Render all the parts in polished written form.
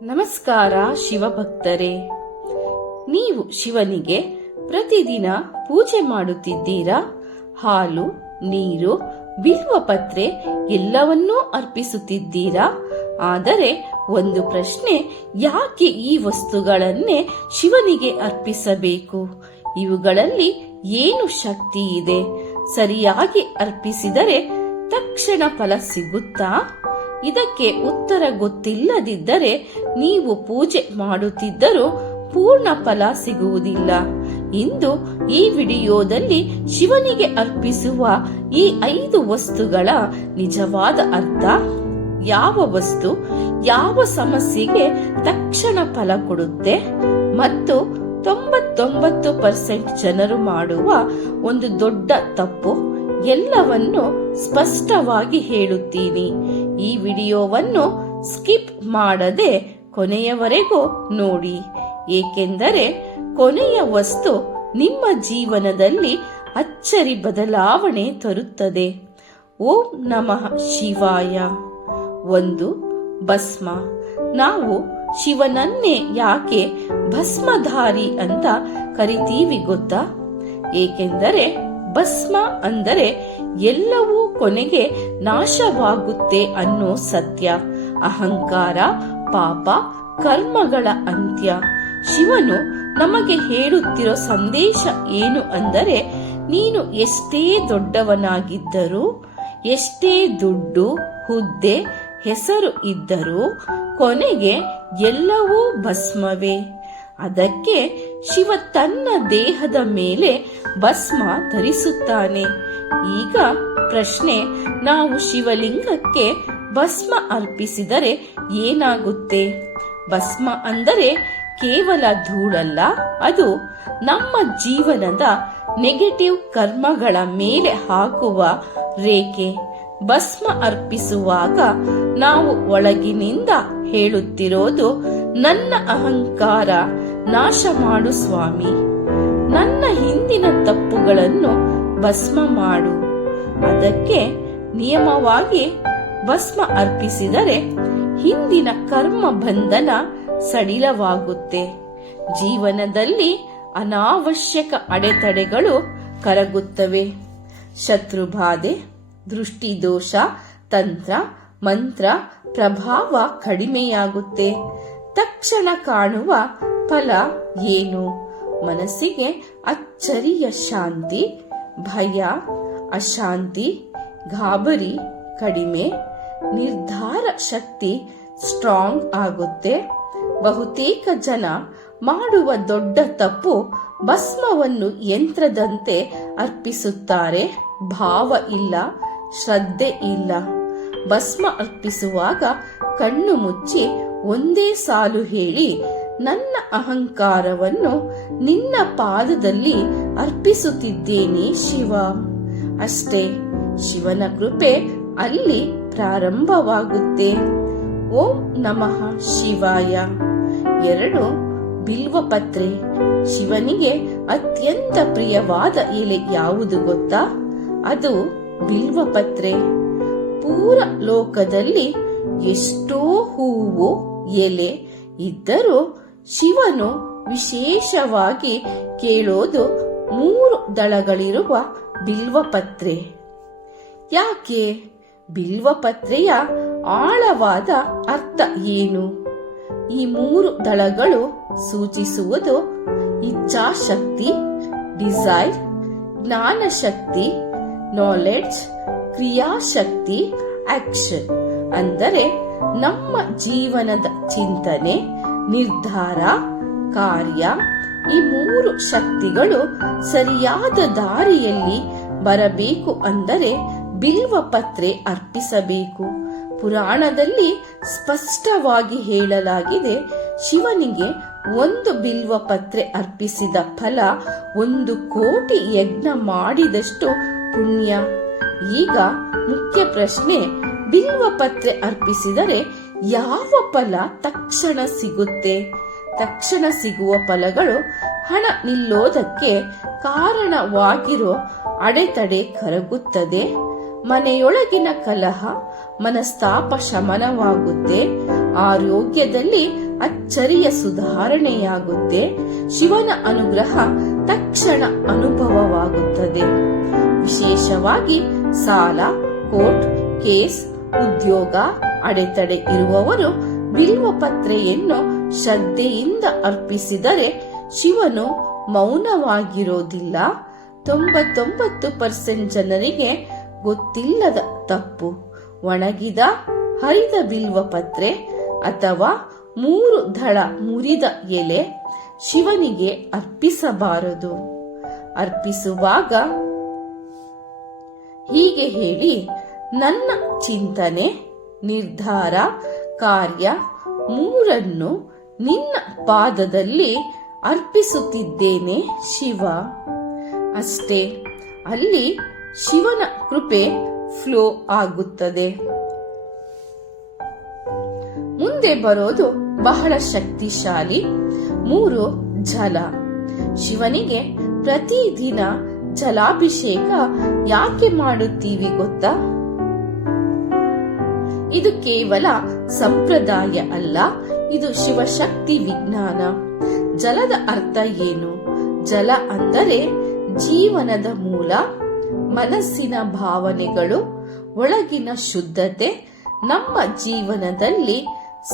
ನಮಸ್ಕಾರ ಶಿವಭಕ್ತರೇ. ನೀವು ಶಿವನಿಗೆ ಪ್ರತಿದಿನ ಪೂಜೆ ಮಾಡುತ್ತಿದ್ದೀರಾ? ಹಾಲು, ನೀರು, ಬಿಲ್ವಪತ್ರೆ ಎಲ್ಲವನ್ನೂ ಅರ್ಪಿಸುತ್ತಿದ್ದೀರಾ? ಆದರೆ ಒಂದು ಪ್ರಶ್ನೆ, ಯಾಕೆ ಈ ವಸ್ತುಗಳನ್ನೇ ಶಿವನಿಗೆ ಅರ್ಪಿಸಬೇಕು? ಇವುಗಳಲ್ಲಿ ಏನು ಶಕ್ತಿ ಇದೆ? ಸರಿಯಾಗಿ ಅರ್ಪಿಸಿದರೆ ತಕ್ಷಣ ಫಲ ಸಿಗುತ್ತಾ? ಇದಕ್ಕೆ ಉತ್ತರ ಗೊತ್ತಿಲ್ಲದಿದ್ದರೆ ನೀವು ಪೂಜೆ ಮಾಡುತ್ತಿದ್ದರೂ ಪೂರ್ಣ ಫಲ ಸಿಗುವುದಿಲ್ಲ. ಇಂದು ಈ ವಿಡಿಯೋದಲ್ಲಿ ಶಿವನಿಗೆ ಅರ್ಪಿಸುವ ಈ 5 ವಸ್ತುಗಳ ನಿಜವಾದ ಅರ್ಥ, ಯಾವ ವಸ್ತು ಯಾವ ಸಮಸ್ಯೆಗೆ ತಕ್ಷಣ ಫಲ ಕೊಡುತ್ತೆ ಮತ್ತು 99% ಜನರು ಮಾಡುವ ಒಂದು ದೊಡ್ಡ ತಪ್ಪು, ಎಲ್ಲವನ್ನು ಸ್ಪಷ್ಟವಾಗಿ ಹೇಳುತ್ತೀನಿ. ಈ ವಿಡಿಯೋವನ್ನು ಸ್ಕಿಪ್ ಮಾಡದೆ ಕೊನೆಯವರೆಗೂ ನೋಡಿ, ಏಕೆಂದರೆ ಕೊನೆಯ ವಸ್ತು ನಿಮ್ಮ ಜೀವನದಲ್ಲಿ ಅಚ್ಚರಿ ಬದಲಾವಣೆ ತರುತ್ತದೆ. ಓಂ ನಮಃ ಶಿವಾಯ. 1. ಭಸ್ಮ. ನಾವು ಶಿವನನ್ನೇ ಯಾಕೆ ಭಸ್ಮಧಾರಿ ಅಂತ ಕರಿತೀವಿ ಗೊತ್ತಾ? ಏಕೆಂದರೆ ಭಸ್ಮ ಅಂದರೆ ಎಲ್ಲವೂ ಕೊನೆಗೆ ನಾಶವಾಗುತ್ತೆ ಅನ್ನೋ ಸತ್ಯ. ಅಹಂಕಾರ, ಪಾಪ, ಕರ್ಮಗಳ ಅಂತ್ಯ. ಶಿವನು ನಮಗೆ ಹೇಳುತ್ತಿರೋ ಸಂದೇಶ ಏನು ಅಂದರೆ, ನೀನು ಎಷ್ಟೇ ದೊಡ್ಡವನಾಗಿದ್ದರೂ, ಎಷ್ಟೇ ದುಡ್ಡು, ಹುದ್ದೆ, ಹೆಸರು ಇದ್ದರೂ ಕೊನೆಗೆ ಎಲ್ಲವೂ ಭಸ್ಮವೇ. ಅದಕ್ಕೆ ಶಿವ ತನ್ನ ದೇಹದ ಮೇಲೆ ಭಸ್ಮ ಧರಿಸುತ್ತಾನೆ. ಈಗ ಪ್ರಶ್ನೆ, ನಾವು ಶಿವಲಿಂಗಕ್ಕೆ ಭಸ್ಮ ಅರ್ಪಿಸಿದರೆ ಏನಾಗುತ್ತೆ? ಭಸ್ಮ ಅಂದರೆ ಕೇವಲ ಧೂಳಲ್ಲ, ಅದು ನಮ್ಮ ಜೀವನದ ನೆಗೆಟಿವ್ ಕರ್ಮಗಳ ಮೇಲೆ ಹಾಕುವ ರೇಖೆ. ಭಸ್ಮ ಅರ್ಪಿಸುವಾಗ ನಾವು ಒಳಗಿನಿಂದ ಹೇಳುತ್ತಿರೋದು, ನನ್ನ ಅಹಂಕಾರ ನಾಶ ಮಾಡು ಸ್ವಾಮಿ, ನನ್ನ ಹಿಂದಿನ ತಪ್ಪುಗಳನ್ನು ಭಸ್ಮ ಮಾಡು. ಅದಕ್ಕೆ ನಿಯಮವಾಗಿ ಭಸ್ಮ ಅರ್ಪಿಸಿದರೆ ಹಿಂದಿನ ಕರ್ಮ ಬಂಧನ ಸಡಿಲವಾಗುತ್ತೆ. ಜೀವನದಲ್ಲಿ ಅನಾವಶ್ಯಕ ಅಡೆತಡೆಗಳು ಕರಗುತ್ತವೆ. ಶತ್ರುಬಾಧೆ, ದೃಷ್ಟಿದೋಷ, ತಂತ್ರ ಮಂತ್ರ ಪ್ರಭಾವ ಕಡಿಮೆಯಾಗುತ್ತೆ. ತಕ್ಷಣ ಕಾಣುವ ಫಲ ಏನು? ಮನಸ್ಸಿಗೆ ಅಚ್ಚರಿಯ ಶಾಂತಿ, ಭಯ, ಅಶಾಂತಿ, ಗಾಬರಿ ಕಡಿಮೆ, ನಿರ್ಧಾರ ಶಕ್ತಿ ಸ್ಟ್ರಾಂಗ್ ಆಗುತ್ತೆ. ಬಹುತೇಕ ಜನ ಮಾಡುವ ದೊಡ್ಡ ತಪ್ಪು, ಭಸ್ಮವನ್ನು ಯಂತ್ರದಂತೆ ಅರ್ಪಿಸುತ್ತಾರೆ. ಭಾವ ಇಲ್ಲ, ಶ್ರದ್ಧೆ ಇಲ್ಲ. ಭಸ್ಮ ಅರ್ಪಿಸುವಾಗ ಕಣ್ಣು ಮುಚ್ಚಿ ಒಂದೇ ಸಾಲು ಹೇಳಿ, ನನ್ನ ಅಹಂಕಾರವನ್ನು ನಿನ್ನ ಪಾದದಲ್ಲಿ ಅರ್ಪಿಸುತ್ತಿದ್ದೇನೆ ಶಿವ. ಅಷ್ಟೇ. ಶಿವನ ಕೃಪೆ ಅಲ್ಲಿ ಪ್ರಾರಂಭವಾಗುತ್ತೆ. ಓಂ ನಮಃ ಶಿವಾಯ. 2. ಬಿಲ್ವಪತ್ರೆ. ಶಿವನಿಗೆ ಅತ್ಯಂತ ಪ್ರಿಯವಾದ ಎಲೆ ಯಾವುದು ಗೊತ್ತಾ? ಅದು ಬಿಲ್ವಪತ್ರೆ. ಪೂರ ಲೋಕದಲ್ಲಿ ಎಷ್ಟೋ ಹೂವು, ಎಲೆ ಇದ್ದರೂ ಶಿವನು ವಿಶೇಷವಾಗಿ ಕೇಳೋದು 3 ದಳಗಳಿರುವ ಬಿಲ್ವಪತ್ರೆ. ಯಾಕೆ? ಬಿಲ್ವಪತ್ರೆಯ ಆಳವಾದ ಅರ್ಥ ಏನು? ಈ 3 ದಳಗಳು ಸೂಚಿಸುವುದು ಇಚ್ಛಾಶಕ್ತಿ, ಡಿಸೈರ್, ಜ್ಞಾನಶಕ್ತಿ, ನಾಲೆಡ್ಜ್, ಕ್ರಿಯಾಶಕ್ತಿ, ಆಕ್ಷನ್. ಅಂದರೆ ನಮ್ಮ ಜೀವನದ ಚಿಂತನೆ, ನಿರ್ಧಾರ, ಕಾರ್ಯ. ಈ 3 ಶಕ್ತಿಗಳು ಸರಿಯಾದ ದಾರಿಯಲ್ಲಿ ಬರಬೇಕು ಅಂದರೆ ಬಿಲ್ವಪತ್ರೆ ಅರ್ಪಿಸಬೇಕು. ಪುರಾಣದಲ್ಲಿ ಸ್ಪಷ್ಟವಾಗಿ ಹೇಳಲಾಗಿದೆ, ಶಿವನಿಗೆ 1 ಬಿಲ್ವಪತ್ರೆ ಅರ್ಪಿಸಿದ ಫಲ 1 ಕೋಟಿ ಯಜ್ಞ ಮಾಡಿದಷ್ಟು ಪುಣ್ಯ. ಈಗ ಮುಖ್ಯ ಪ್ರಶ್ನೆ, ಬಿಲ್ವಪತ್ರೆ ಅರ್ಪಿಸಿದರೆ ಯಾವ ಫಲ ತಕ್ಷಣ ಸಿಗುತ್ತೆ? ತಕ್ಷಣ ಸಿಗುವ ಫಲಗಳು ಹಣ ನಿಲ್ಲೋದಕ್ಕೆ ಕಾರಣವಾಗಿರೋ ಅಡೆತಡೆ ಕರಗುತ್ತದೆ, ಮನೆಯೊಳಗಿನ ಕಲಹ ಮನಸ್ತಾಪ ಶಮನವಾಗುತ್ತೆ, ಆರೋಗ್ಯದಲ್ಲಿ ಅಚ್ಚರಿಯ ಸುಧಾರಣೆಯಾಗುತ್ತೆ. ಶಿವನ ಅನುಗ್ರಹ ತಕ್ಷಣ ಅನುಭವವಾಗುತ್ತದೆ. ವಿಶೇಷವಾಗಿ ಸಾಲ, ಕೋರ್ಟ್ ಕೇಸ್, ಉದ್ಯೋಗ ಅಡೆತಡೆ ಇರುವವರು ಬಿಲ್ವಪತ್ರೆಯನ್ನು ಶ್ರದ್ಧೆಯಿಂದ ಅರ್ಪಿಸಿದರೆ ಶಿವನು ಮೌನವಾಗಿರೋದಿಲ್ಲ. 99% ಜನರಿಗೆ ಗೊತ್ತಿಲ್ಲದ ತಪ್ಪು. ಒಣಗಿದ ಹರಿದ ಬಿಲ್ವಪತ್ರೆ ಅಥವಾ 3 ದಳ ಮುರಿದ ಎಲೆ ಶಿವನಿಗೆ ಅರ್ಪಿಸಬಾರದು. ಅರ್ಪಿಸುವಾಗ ಹೀಗೆ ಹೇಳಿ, ನನ್ನ ಚಿಂತನೆ, ನಿರ್ಧಾರ, ಕಾರ್ಯ 3 ನಿನ್ನ ಪಾದದಲ್ಲಿ ಅರ್ಪಿಸುತ್ತಿದ್ದೇನೆ ಶಿವ. ಅಷ್ಟೇ, ಅಲ್ಲಿ ಶಿವನ ಕೃಪೆ ಫ್ಲೋ ಆಗುತ್ತದೆ. ಮುಂದೆ ಬರೋದು ಬಹಳ ಶಕ್ತಿಶಾಲಿ 3 ಜಲ. ಶಿವನಿಗೆ ಪ್ರತಿದಿನ ಜಲಾಭಿಷೇಕ ಯಾಕೆ ಮಾಡುತ್ತೀವಿ ಗೊತ್ತಾ? ಇದು ಕೇವಲ ಸಂಪ್ರದಾಯ ಅಲ್ಲ, ಇದು ಶಿವಶಕ್ತಿ ವಿಜ್ಞಾನ. ಜಲದ ಅರ್ಥ ಏನು? ಜಲ ಅಂದರೆ ಜೀವನದ ಮೂಲ, ಮನಸ್ಸಿನ ಭಾವನೆಗಳು, ಒಳಗಿನ ಶುದ್ಧತೆ. ನಮ್ಮ ಜೀವನದಲ್ಲಿ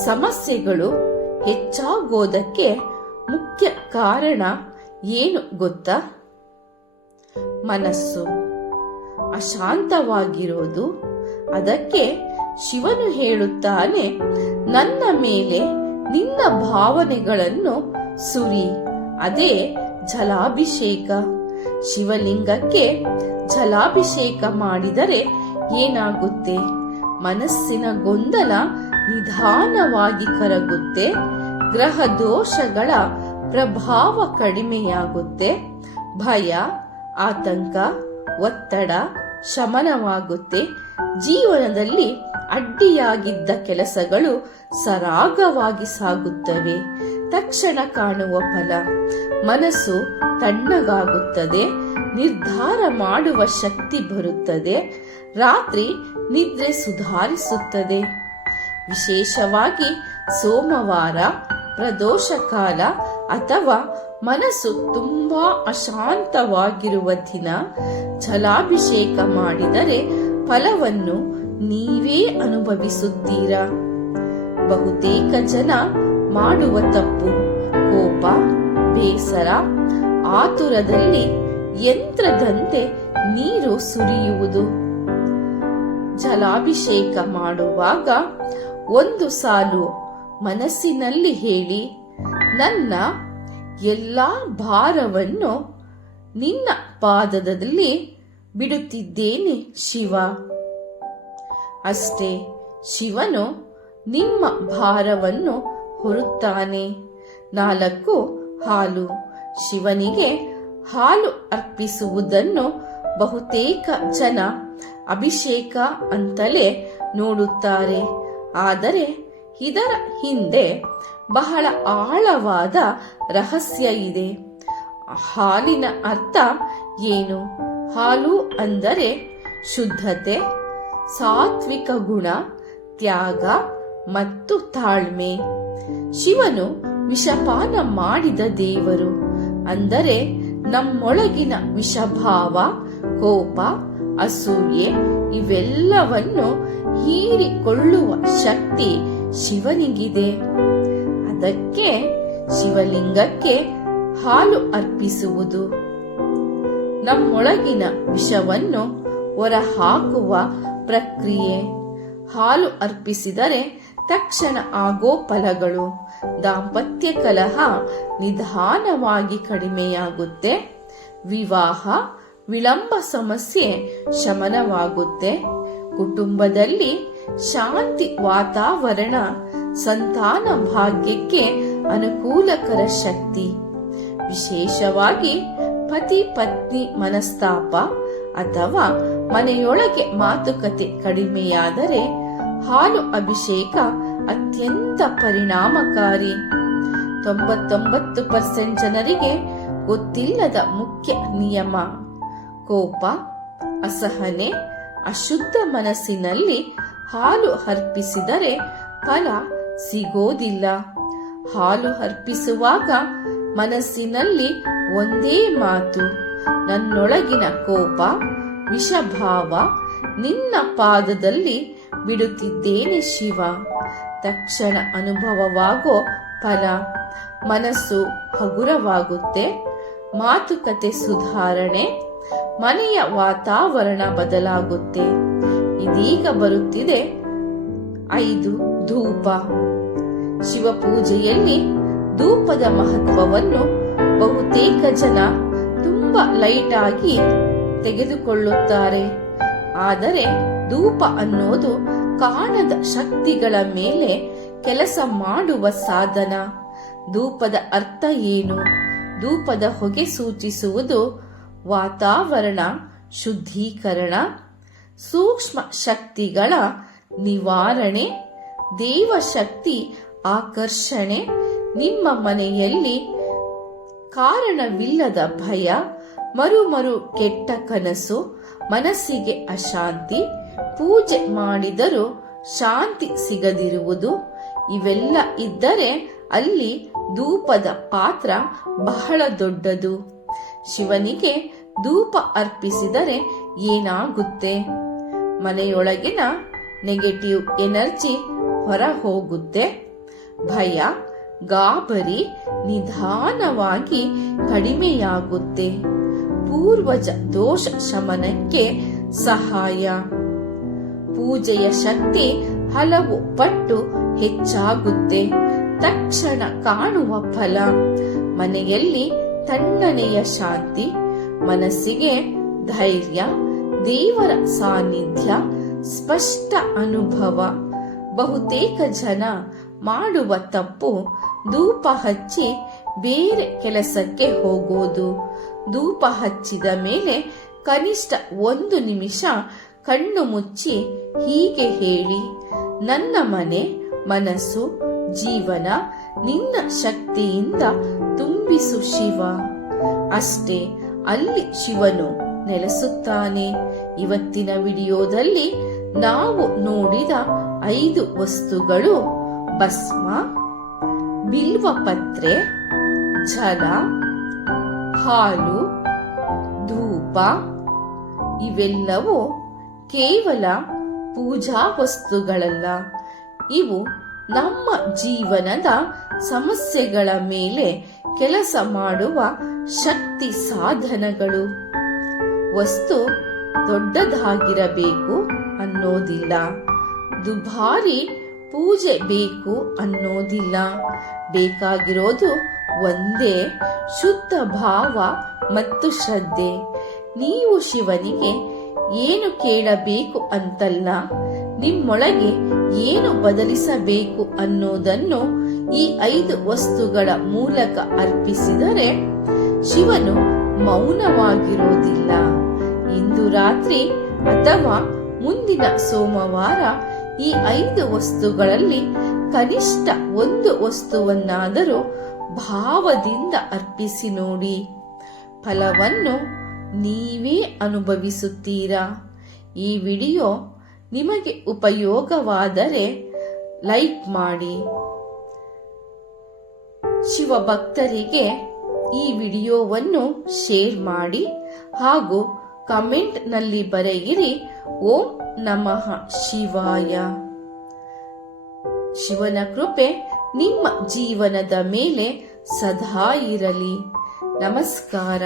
ಸಮಸ್ಯೆಗಳು ಹೆಚ್ಚಾಗೋದಕ್ಕೆ ಮುಖ್ಯ ಕಾರಣ ಏನು ಗೊತ್ತಾ? ಮನಸ್ಸು ಅಶಾಂತವಾಗಿರೋದು. ಅದಕ್ಕೆ ಶಿವನು ಹೇಳುತ್ತಾನೆ, ನನ್ನ ಮೇಲೆ ನಿನ್ನ ಭಾವನೆಗಳನ್ನು ಸುರಿ. ಅದೇ ಜಲಾಭಿಷೇಕ. ಶಿವಲಿಂಗಕ್ಕೆ ಜಲಾಭಿಷೇಕ ಮಾಡಿದರೆ ಏನಾಗುತ್ತೆ? ಮನಸ್ಸಿನ ಗೊಂದಲ ನಿಧಾನವಾಗಿ ಕರಗುತ್ತೆ. ಗ್ರಹ ದೋಷಗಳ ಪ್ರಭಾವ ಕಡಿಮೆಯಾಗುತ್ತೆ. ಭಯ, ಆತಂಕ, ಒತ್ತಡ ಶಮನವಾಗುತ್ತೆ. ಜೀವನದಲ್ಲಿ ಅಡ್ಡಿಯಾಗಿದ್ದ ಕೆಲಸಗಳು ಸರಾಗವಾಗಿ ಸಾಗುತ್ತವೆ. ತಕ್ಷಣ ಕಾಣುವ ಫಲ. ಮನಸ್ಸು ತಣ್ಣಗಾಗುತ್ತದೆ. ನಿರ್ಧಾರ ಮಾಡುವ ಶಕ್ತಿ ಬರುತ್ತದೆ. ರಾತ್ರಿ ನಿದ್ರೆ ಸುಧಾರಿಸುತ್ತದೆ. ವಿಶೇಷವಾಗಿ ಸೋಮವಾರ, ಪ್ರದೋಷ ಕಾಲ ಅಥವಾ ಮನಸ್ಸು ತುಂಬಾ ಅಶಾಂತವಾಗಿರುವ ದಿನ ಜಲಾಭಿಷೇಕ ಮಾಡಿದರೆ ಫಲವನ್ನು ನೀವೇ ಅನುಭವಿಸುತ್ತೀರಾ. ಬಹುತೇಕ ಜನ ಮಾಡುವ ತಪ್ಪು ಕೋಪ, ಬೇಸರ, ಆತುರದಲ್ಲಿ ಯಂತ್ರದಂತೆ ನೀರು ಸುರಿಯುವುದು. ಜಲಾಭಿಷೇಕ ಮಾಡುವಾಗ 1 ಸಾಲು ಮನಸ್ಸಿನಲ್ಲಿ ಹೇಳಿ, ನನ್ನ ಎಲ್ಲಾ ಭಾರವನ್ನು ನಿನ್ನ ಪಾದದಲ್ಲಿ ಬಿಡುತ್ತಿದ್ದೇನೆ ಶಿವ. ಅಷ್ಟೇ, ಶಿವನು ನಿಮ್ಮ ಭಾರವನ್ನು ಹೊರುತ್ತಾನೆ. 4 ಹಾಲು. ಶಿವನಿಗೆ ಹಾಲು ಅರ್ಪಿಸುವುದನ್ನು ಬಹುತೇಕ ಜನ ಅಭಿಷೇಕ ಅಂತಲೇ ನೋಡುತ್ತಾರೆ. ಆದರೆ ಇದರ ಹಿಂದೆ ಬಹಳ ಆಳವಾದ ರಹಸ್ಯ ಇದೆ. ಹಾಲಿನ ಅರ್ಥ ಏನು? ಹಾಲು ಅಂದರೆ ಶುದ್ಧತೆ, ಸಾತ್ವಿಕ ಗುಣ, ತ್ಯಾಗ ಮತ್ತು ತಾಳ್ಮೆ. ಶಿವನು ವಿಷಪಾನ ಮಾಡಿದ ದೇವರು. ಅಂದರೆ ನಮ್ಮೊಳಗಿನ ವಿಷಭಾವ, ಕೋಪ, ಅಸೂಯೆ ಇವೆಲ್ಲವನ್ನು ಹೀರಿಕೊಳ್ಳುವ ಶಕ್ತಿ ಶಿವನಿಗಿದೆ. ಅದಕ್ಕೆ ಶಿವಲಿಂಗಕ್ಕೆ ಹಾಲು ಅರ್ಪಿಸುವುದು ನಮ್ಮೊಳಗಿನ ವಿಷವನ್ನು ಹೊರಹಾಕುವ ಪ್ರಕ್ರಿಯೆ. ಹಾಲು ಅರ್ಪಿಸಿದರೆ ತಕ್ಷಣ ಆಗೋ ಫಲಗಳು: ದಾಂಪತ್ಯ ಕಲಹ ನಿಧಾನವಾಗಿ ಕಡಿಮೆಯಾಗುತ್ತೆ, ವಿವಾಹ ವಿಳಂಬ ಸಮಸ್ಯೆ ಶಮನವಾಗುತ್ತೆ, ಕುಟುಂಬದಲ್ಲಿ ಶಾಂತಿ ವಾತಾವರಣ, ಸಂತಾನ ಭಾಗ್ಯಕ್ಕೆ ಅನುಕೂಲಕರ ಶಕ್ತಿ. ವಿಶೇಷವಾಗಿ ಪತಿ ಪತ್ನಿ ಮನಸ್ತಾಪ ಅಥವಾ ಮನೆಯೊಳಗೆ ಮಾತುಕತೆ ಕಡಿಮೆಯಾದರೆ ಹಾಲು ಅಭಿಷೇಕ ಅತ್ಯಂತ ಪರಿಣಾಮಕಾರಿ. 99% ಜನರಿಗೆ ಗೊತ್ತಿಲ್ಲದ ಮುಖ್ಯ ನಿಯಮ: ಕೋಪ, ಅಸಹನೆ, ಅಶುದ್ಧ ಮನಸ್ಸಿನಲ್ಲಿ ಹಾಲು ಅರ್ಪಿಸಿದರೆ ಫಲ ಸಿಗೋದಿಲ್ಲ. ಹಾಲು ಅರ್ಪಿಸುವಾಗ ಮನಸ್ಸಿನಲ್ಲಿ ಒಂದೇ ಮಾತು, ನನ್ನೊಳಗಿನ ಕೋಪ ವಿಷಭಾವ ನಿನ್ನ ಪಾದದಲ್ಲಿ ಬಿಡುತ್ತಿದ್ದೇನೆ ಶಿವ. ತಕ್ಷಣ ಅನುಭವವಾಗೋ ಫಲ, ಮನಸ್ಸು ಹಗುರವಾಗುತ್ತೆ, ಮಾತುಕತೆ ಸುಧಾರಣೆ, ಮನೆಯ ವಾತಾವರಣ ಬದಲಾಗುತ್ತೆ. ಇದೀಗ ಬರುತ್ತಿದೆ 5 ಧೂಪ. ಶಿವಪೂಜೆಯಲ್ಲಿ ಧೂಪದ ಮಹತ್ವವನ್ನು ಬಹುತೇಕ ಜನ ತುಂಬಾ ಲೈಟ್ ಆಗಿ ತೆಗೆದುಕೊಳ್ಳುತ್ತಾರೆ. ಆದರೆ ಧೂಪ ಅನ್ನೋದು ಕಾಣದ ಶಕ್ತಿಗಳ ಮೇಲೆ ಕೆಲಸ ಮಾಡುವ ಸಾಧನ. ಧೂಪದ ಅರ್ಥ ಏನು? ಧೂಪದ ಹೊಗೆ ಸೂಚಿಸುವುದು ವಾತಾವರಣ ಶುದ್ಧೀಕರಣ, ಸೂಕ್ಷ್ಮ ಶಕ್ತಿಗಳ ನಿವಾರಣೆ, ದೇವಶಕ್ತಿ ಆಕರ್ಷಣೆ. ನಿಮ್ಮ ಮನೆಯಲ್ಲಿ ಕಾರಣವಿಲ್ಲದ ಭಯ, ಮರು ಕೆಟ್ಟ ಕನಸು, ಮನಸ್ಸಿಗೆ ಅಶಾಂತಿ, ಪೂಜೆ ಮಾಡಿದರೂ ಶಾಂತಿ ಸಿಗದಿರುವುದು, ಇವೆಲ್ಲ ಇದ್ದರೆ ಅಲ್ಲಿ ಧೂಪದ ಪಾತ್ರ ಬಹಳ ದೊಡ್ಡದು. ಶಿವನಿಗೆ ಧೂಪ ಅರ್ಪಿಸಿದರೆ ಏನಾಗುತ್ತೆ? ಮನೆಯೊಳಗಿನ ನೆಗೆಟಿವ್ ಎನರ್ಜಿ ಹೊರ ಹೋಗುತ್ತೆ. ಭಯ, ಗಾಬರಿ ನಿಧಾನವಾಗಿ ಕಡಿಮೆಯಾಗುತ್ತೆ. ಪೂರ್ವಜ ದೋಷ ಶಮನಕ್ಕೆ ಸಹಾಯ. ಪೂಜೆಯ ಶಕ್ತಿ ಹಲವು ಪಟ್ಟು ಹೆಚ್ಚಾಗುತ್ತೆ. ತಕ್ಷಣ ಕಾಣುವ ಫಲ, ಮನೆಯಲ್ಲಿ ತಣ್ಣನೆಯ ಶಾಂತಿ, ಮನಸ್ಸಿಗೆ ಧೈರ್ಯ, ದೇವರ ಸಾನ್ನಿಧ್ಯ, ಸ್ಪಷ್ಟ ಅನುಭವ. ಬಹುತೇಕ ಜನ ಮಾಡುವ ತಪ್ಪು ಧೂಪ ಹಚ್ಚಿ ಬೇರೆ ಕೆಲಸಕ್ಕೆ ಹೋಗೋದು. ಧೂಪ ಹಚ್ಚಿದ ಮೇಲೆ ಕನಿಷ್ಠ 1 ನಿಮಿಷ ಕಣ್ಣು ಮುಚ್ಚಿ ಹೀಗೆ ಹೇಳಿ, ನನ್ನ ಮನೆ, ಮನಸ್ಸು, ಜೀವನ ನಿನ್ನ ಶಕ್ತಿಯಿಂದ ತುಂಬಿಸು ಶಿವ. ಅಷ್ಟೇ, ಅಲ್ಲಿ ಶಿವನು ನೆಲೆಸುತ್ತಾನೆ. ಇವತ್ತಿನ ವಿಡಿಯೋದಲ್ಲಿ ನಾವು ನೋಡಿದ 5 ವಸ್ತುಗಳು ಭಸ್ಮ, ಬಿಲ್ವಪತ್ರೆ, ಜಲ, ಹಾಲು, ಧೂಪ. ಇವೆಲ್ಲವೂ ಕೇವಲ ಪೂಜಾ ವಸ್ತುಗಳಲ್ಲ, ಇವು ನಮ್ಮ ಜೀವನದ ಸಮಸ್ಯೆಗಳ ಮೇಲೆ ಕೆಲಸ ಮಾಡುವ ಶಕ್ತಿ ಸಾಧನಗಳು. ವಸ್ತು ದೊಡ್ಡದಾಗಿರಬೇಕು ಅನ್ನೋದಿಲ್ಲ, ದುಬಾರಿ ಪೂಜೆ ಬೇಕು ಅನ್ನೋದಿಲ್ಲ. ಬೇಕಾಗಿರೋದು ಒಂದೇ, ಶುದ್ಧ ಭಾವ ಮತ್ತು ಶ್ರದ್ಧೆ. ನೀವು ಶಿವನಿಗೆ ಏನು ಕೇಳಬೇಕು ಅಂತಲ್ಲ, ನಿಮ್ಮೊಳಗೆ ಏನು ಬದಲಿಸಬೇಕು ಅನ್ನೋದನ್ನು ಈ 5 ವಸ್ತುಗಳ ಮೂಲಕ ಅರ್ಪಿಸಿದರೆ ಶಿವನು ಮೌನವಾಗಿರೋದಿಲ್ಲ. ಇಂದು ರಾತ್ರಿ ಅಥವಾ ಮುಂದಿನ ಸೋಮವಾರ ಈ 5 ವಸ್ತುಗಳಲ್ಲಿ ಕನಿಷ್ಠ 1 ವಸ್ತುವನ್ನಾದರೂ ಭಾವದಿಂದ ಅರ್ಪಿಸಿ ನೋಡಿ. ಫಲವನ್ನು ನೀವೇ ಅನುಭವಿಸುತ್ತೀರಾ. ಈ ವಿಡಿಯೋ ನಿಮಗೆ ಉಪಯೋಗವಾದರೆ ಲೈಕ್ ಮಾಡಿ. ಶಿವಭಕ್ತರಿಗೆ ಈ ವಿಡಿಯೋವನ್ನು ಶೇರ್ ಮಾಡಿ ಹಾಗೂ ಕಮೆಂಟ್ ನಲ್ಲಿ ಬರೆಯಿರಿ ಓಂ ನಮಃ ಶಿವಾಯ. ಶಿವನ ಕೃಪೆ ನಿಮ್ಮ ಜೀವನದ ಮೇಲೆ ಸದಾ ಇರಲಿ. ನಮಸ್ಕಾರ.